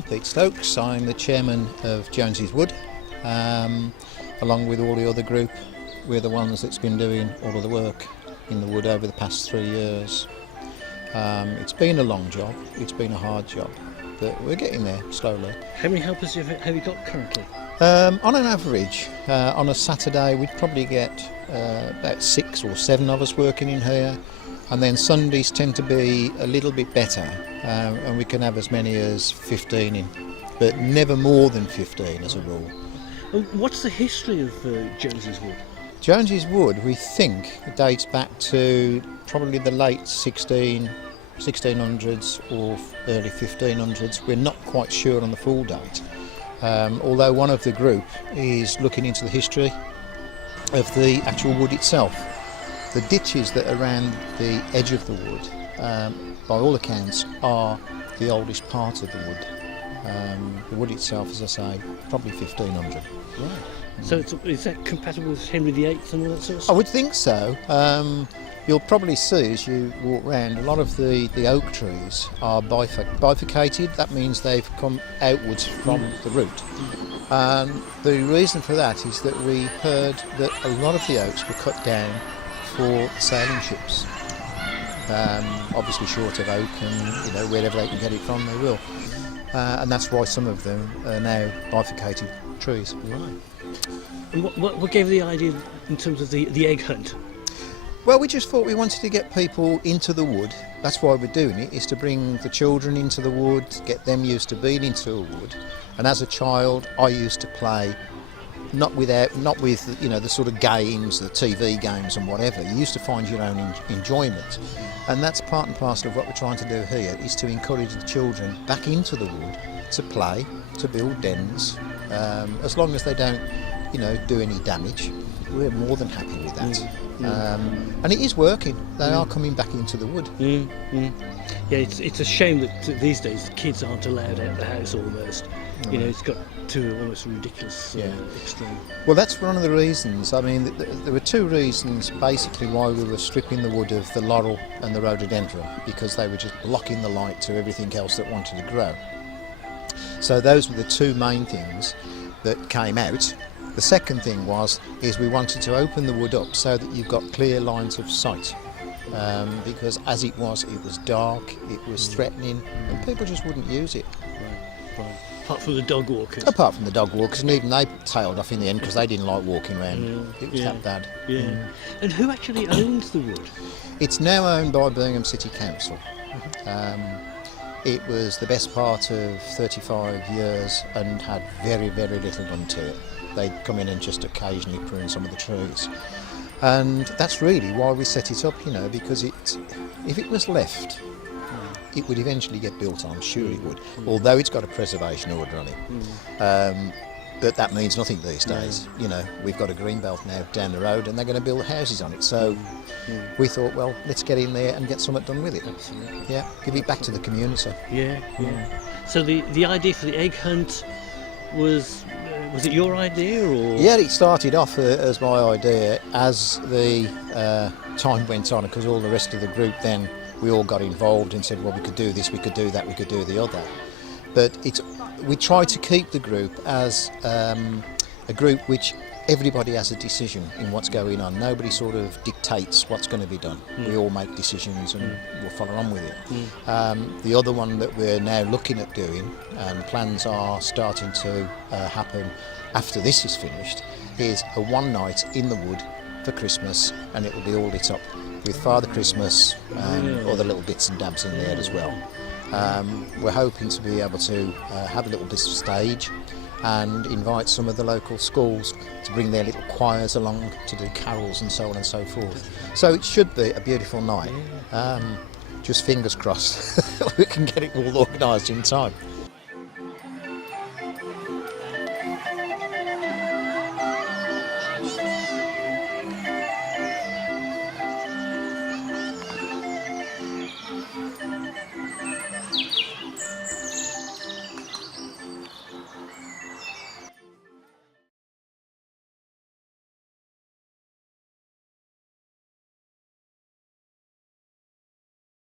I'm Pete Stokes. I'm the chairman of Jonse's Wood. Along with all the other group, we're the ones that's been doing all of the work in the wood over the past 3 years. It's been a long job, it's been a hard job, but we're getting there slowly. How many helpers have you got currently? On an average, on a Saturday we'd probably get about 6 or 7 of us working in here, and then Sundays tend to be a little bit better, and we can have as many as 15 in, but never more than 15 as a rule. What's the history of Jonse's Wood? Jonse's Wood, we think, dates back to probably the late 1600s or early 1500s. We're not quite sure on the full date. Although one of the group is looking into the history of the actual wood itself. The ditches that are around the edge of the wood, by all accounts, are the oldest part of the wood. The wood itself, as I say, probably 1500. Right. So is that compatible with Henry VIII and all that sort of stuff? I would think so. You'll probably see as you walk around, a lot of the oak trees are bifurcated. That means they've come outwards from the root. The reason for that is that we heard that a lot of the oaks were cut down for sailing ships. Obviously short of oak, and wherever they can get it from, they will. And that's why some of them are now bifurcated trees. Right. And what gave the idea in terms of the egg hunt? Well, we just thought we wanted to get people into the wood. That's why we're doing it, is to bring the children into the wood, get them used to being into a wood. And as a child, I used to play, not with the sort of games, the TV games and whatever. You used to find your own enjoyment. And that's part and parcel of what we're trying to do here, is to encourage the children back into the wood, to play, to build dens, as long as they don't, do any damage. We're more than happy with that. And it is working. They are coming back into the wood. Yeah, it's a shame that these days the kids aren't allowed out of the house almost. It's got to almost ridiculous extreme. Well, that's one of the reasons. I mean, there were 2 reasons basically why we were stripping the wood of the laurel and the rhododendron, because they were just blocking the light to everything else that wanted to grow. So those were the 2 main things that came out. The second thing is we wanted to open the wood up so that you've got clear lines of sight, because as it was dark, it was threatening, and people just wouldn't use it. Right. Apart from the dog walkers. Apart from the dog walkers, and even they tailed off in the end because they didn't like walking around. It was that bad. Yeah. And who actually owns the wood? It's now owned by Birmingham City Council. It was the best part of 35 years and had very, very little done to it. They'd come in and just occasionally prune some of the trees. And that's really why we set it up, because if it was left, it would eventually get built on, I'm sure it would, although it's got a preservation order on it. But that means nothing these days. We've got a green belt now down the road and they're going to build houses on it. So we thought, well, let's get in there and get something done with it. Absolutely. Yeah, give it back to the community. Yeah. So the idea for the egg hunt was it your idea, or? Yeah, it started off as my idea as the time went on, because all the rest of the group then, we all got involved and said, well, we could do this, we could do that, we could do the other. But we try to keep the group as a group which everybody has a decision in what's going on. Nobody sort of dictates what's going to be done. We all make decisions and we'll follow on with it. The other one that we're now looking at doing, and plans are starting to happen after this is finished, is a one night in the wood for Christmas, and it will be all lit up with Father Christmas and other little bits and dabs in there as well. We're hoping to be able to have a little bit of stage and invite some of the local schools to bring their little choirs along to do carols and so on and so forth. So it should be a beautiful night. Just fingers crossed we can get it all organised in time.